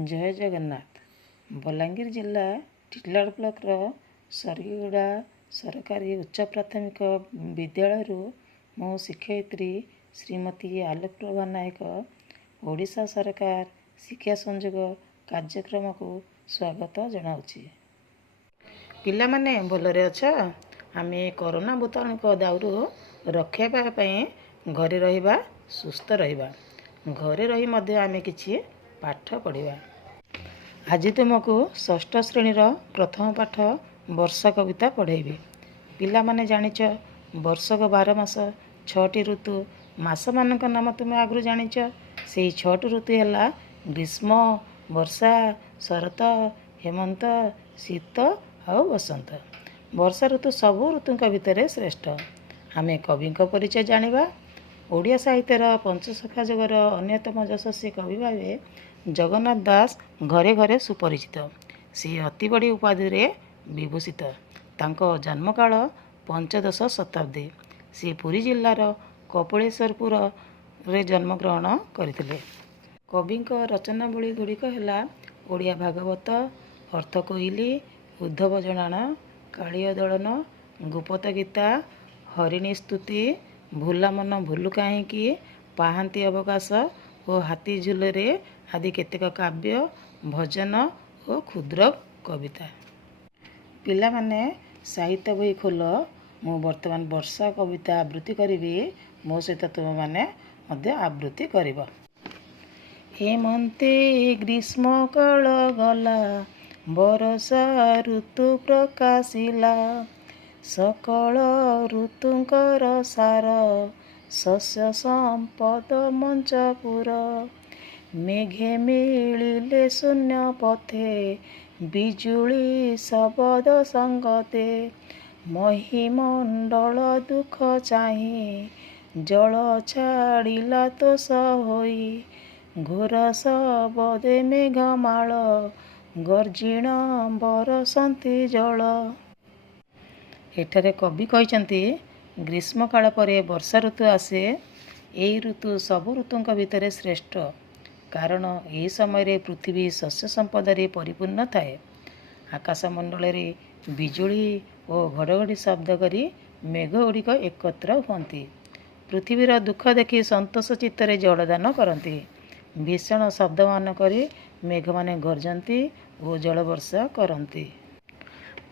जय जगन्नाथ। बलांगीर जिला टिटलागढ़ ब्लॉक सरगीगुड़ा सरकारी उच्च प्राथमिक विद्यालय मो शिक्षयित्री श्रीमती आलोकप्रभा नायक ओडिशा सरकार शिक्षा संयोग कार्यक्रम को स्वागत जनाऊँगी। पिला माने भलरे अछ? आमे कोरोना भूताणु दाउरू रक्षा पाई घरे रहिबा, सुस्थ रहिबा। घरे रही मध्य आमे किछि पाठ पढ़िबा। आज तुमको षष्ठ श्रेणी प्रथम पाठ वर्षा कविता पढ़ेबी। पिला माने जानिच वर्षक 12 मास 6टी ऋतु मास मानक नाम तुम आगु जानिच। से 6टी ऋतु है ग्रीष्म, वर्षा, शरत, हेमंत, शीत और बसंत। वर्षा ऋतु सबु ऋतुओं भितर श्रेष्ठ। आमे कवि परिचय जानिबा। ओडिया साहित्यर पंचसखा जगर अन्यतम यशस्वी कवि भावे जगन्नाथ दास घरे घरे सुपरिचित। से अति बड़ी उपाधि विभूषित। तांको जन्मकाल पंचदश शताब्दी। से पुरी जिल्लार कपिलेश्वरपुर रे जन्मग्रहण करथिले। कविंक रचनावली गुड़िक है ओडिया भागवत, अर्थकोइली, उद्धव जनाण, कालिय दलन, गुप्त गीता, हरिणी स्तुति, भूला मन भूलु काहींकी, पाहांती अवकाश और हाथी झुलरे आदि केतेक काव्य, भजन और क्षुद्र कविता। पिला माने साहित्य बही खोल। मु वर्तमान वर्षा कविता आवृत्ति करी। मो सहित तुम माने मध्य आवृत्ति करिब। हेमंते ग्रीष्म काल गला, वर्षा ऋतु प्रकाशिला। सकल ऋतुंकर सार, शस्य संपद मंचपुर। मेघे मिलिले शून्य पथे, बिजुली शबद संगते। महिमंडल दुख चाही, जल छाड़िला तोष होई। घोर शबदे मेघमाल, गर्जिण बरसंती जल। एठारे कवि कहिसंती ग्रीष्म काल परे वर्षा ऋतु आसे। एई ऋतु सबु ऋतुओं भितर श्रेष्ठ। कारण यही समय पृथ्वी शस्य संपदा परिपूर्ण थाए। आकाशमंडल बिजुली और घड़घड़ी शब्द करी मेघ गुड़िक एकत्र हुअन्ति। पृथ्वीर दुख देखि संतोष चित्तरे जलदान करती। भीषण शब्द मान करी मेघ माने गर्जंती और जल वर्षा करती।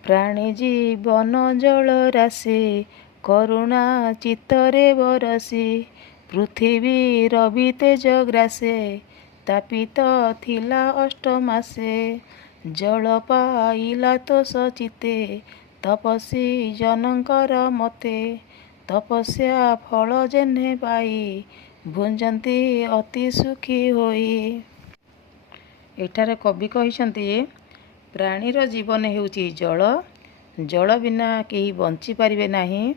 प्राणी जीवन जल राशि, करुणा चित्तरे बरसी। पृथ्वी रवि तेज ग्रासे, तापित थिला अष्टमासे। जल पाइला तोष चिते, तपस्वी जनकर मते। तपस्या फल जेने पाई, भुंजंती अति सुखी होई। एठारे कवि कहिसंती प्राणीर जीवन हेउची जल। जल बिना केही बंची पारिबे नाही।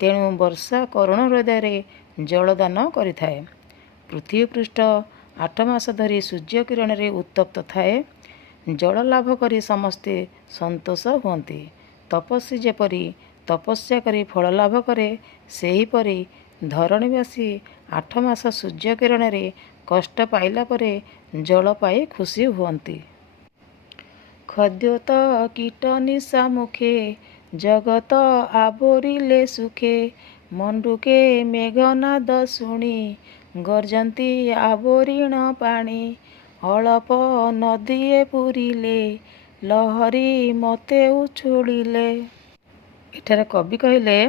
तेणु वर्षा करुण हृदय जलदान करिथाए। पृथ्वी पृष्ठ 8 मास धरी सूर्य किरण रे उत्तप्त थाए। जल लाभ करी समस्ते संतोष हुअन्ति। तपस्वी जेपरी तपस्या करी फल लाभ करे, सेहीपरि धरणीवासी 8 मास सूर्य किरण रे कष्ट पाइला परे जल पाई खुशी हुअन्ति। खद्योत कीट निशा मुखे, जगत आवरिले सुखे। मंडुके मेघनाद शुणी, गर्जंती आवरीण पाणी। अळप नदीए पुरिले, लहरी मते उछुड़िले। एठारे कवि कहिले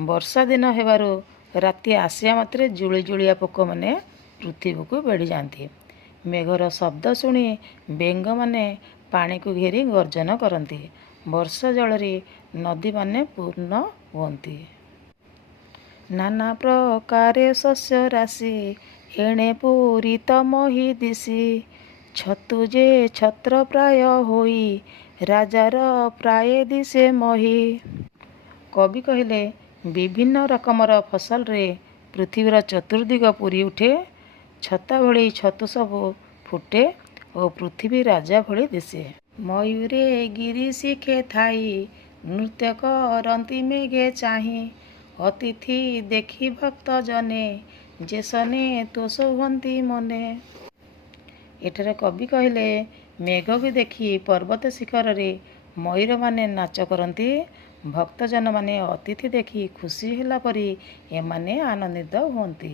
वर्षा दिन हेबारु राति आसिया मात्रे जुली जुलिया पोक माने पृथ्वी को बेड़ी जाती। मेघर शब्द शुणी बेंग माने पानी को घेरी गर्जन करती। वर्षा जल नदी माने पूर्ण हुअन्ति। नाना प्रकारे शस्य राशि, एणे पूरित मही दिशी। छतुजे छत्र प्राय होई, राजार प्राय दिशे मही। कवि कहिले विभिन्न रकमर फसल रे पृथ्वीर चतुर्दिग पूरी उठे। छता भली छतु सबु फुटे और पृथ्वी राजा भली दिशे। मयूरे गिरी शिखे थाई, नृत्य करती मेघे चाही। अतिथि देखी भक्त जने, जेसने तोष हुअन्ति मने। ଏଠାରେ କବି କହିଲେ, ମେଘକୁ ଦେଖି ପର୍ବତ ଶିଖରରେ ମୟୂରମାନେ ନାଚ କରନ୍ତି। ଭକ୍ତଜନମାନେ ଅତିଥି ଦେଖି ଖୁସି ହେଲା ପରି ଏମାନେ ଆନନ୍ଦିତ ହୁଅନ୍ତି।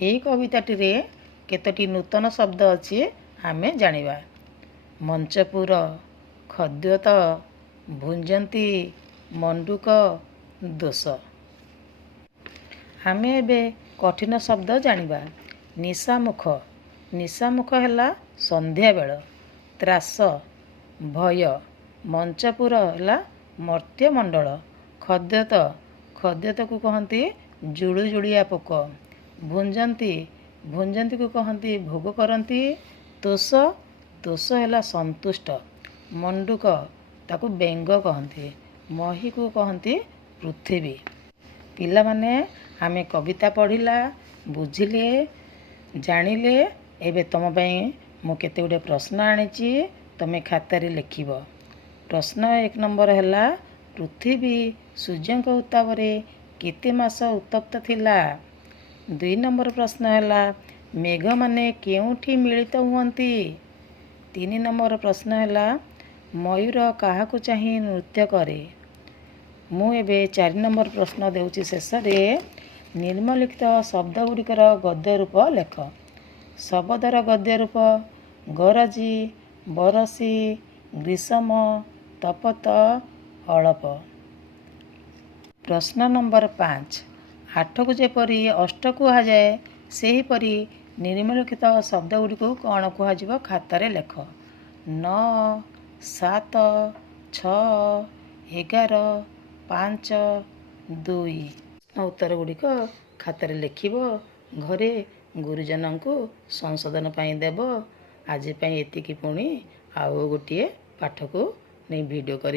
ଏହି କବିତାଟିରେ କେତୋଟି ନୂତନ ଶବ୍ଦ ଅଛି ଆମେ ଜାଣିବା। ମଞ୍ଚପୁର, ଖଦ୍ୟୋତ, ଭୁଞ୍ଜନ୍ତି, ମଣ୍ଡୁକ, ଦୋଷ। ଆମେ ଏବେ କଠିନ ଶବ୍ଦ ଜାଣିବା। ନିଶାମୁଖ, ନିଶାମୁଖ ହେଲା ସନ୍ଧ୍ୟାବେଳ। ତ୍ରାସ, ଭୟ। ମଞ୍ଚପୁର ହେଲା ମର୍ତ୍ତ୍ୟମଣ୍ଡଳ। ଖଦ୍ୟୋତ, ଖଦ୍ୟୋତକୁ କହନ୍ତି ଜୁଳୁଜୁଳିଆ ପୋକ। ଭୁଞ୍ଜନ୍ତି, ଭୁଞ୍ଜନ୍ତିକୁ କହନ୍ତି ଭୋଗ କରନ୍ତି। ତୋଷ, ତୋଷ ହେଲା ସନ୍ତୁଷ୍ଟ। ମଣ୍ଡୁକ, ତାକୁ ବେଙ୍ଗ କହନ୍ତି। ମହୀକୁ କହନ୍ତି ପୃଥିବୀ। ପିଲାମାନେ, ଆମେ କବିତା ପଢ଼ିଲା, ବୁଝିଲେ, ଜାଣିଲେ। ଏବେ ତୁମ ପାଇଁ ମୁଁ କେତେ ଗୁଡ଼ିଏ ପ୍ରଶ୍ନ ଆଣିଛି, ତୁମେ ଖାତାରେ ଲେଖିବ। ପ୍ରଶ୍ନ 1 ନମ୍ବର ହେଲା, ପୃଥିବୀ ସୂର୍ଯ୍ୟଙ୍କ ଉତ୍ତାପରେ କେତେ ମାସ ଉତ୍ତପ୍ତ ଥିଲା? 2 ନମ୍ବର ପ୍ରଶ୍ନ ହେଲା, ମେଘମାନେ କେଉଁଠି ମିଳିତ ହୁଅନ୍ତି? 3 ନମ୍ବର ପ୍ରଶ୍ନ ହେଲା, ମୟୂର କାହାକୁ ଚାହିଁ ନୃତ୍ୟ କରେ? ମୁଁ ଏବେ 4 ନମ୍ବର ପ୍ରଶ୍ନ ଦେଉଛି ଶେଷରେ। ନିମ୍ନଲିଖିତ ଶବ୍ଦଗୁଡ଼ିକର ଗଦ୍ୟ ରୂପ ଲେଖ। ଶବଦର ଗଦ୍ୟ ରୂପ: ଗରଜି, ବରଷି, ଗ୍ରୀଷମ, ତପତ, ଅଳପ। ପ୍ରଶ୍ନ ନମ୍ବର 5, 8କୁ ଯେପରି ଅଷ୍ଟ କୁହାଯାଏ, ସେହିପରି ନିମ୍ନଲିଖିତ ଶବ୍ଦଗୁଡ଼ିକୁ କ'ଣ କୁହାଯିବ ଖାତାରେ ଲେଖ। 9, 7, 6, 11, 5, 2। ଉତ୍ତର ଗୁଡ଼ିକ ଖାତାରେ ଲେଖିବ। ଘରେ ଗୁରୁଜନଙ୍କୁ ସଂଶୋଧନ ପାଇଁ ଦେବ। ଆଜି ପାଇଁ ଏତିକି। ପୁଣି ଆଉ ଗୋଟିଏ ପାଠକୁ ନେଇ ଭିଡ଼ିଓ କରି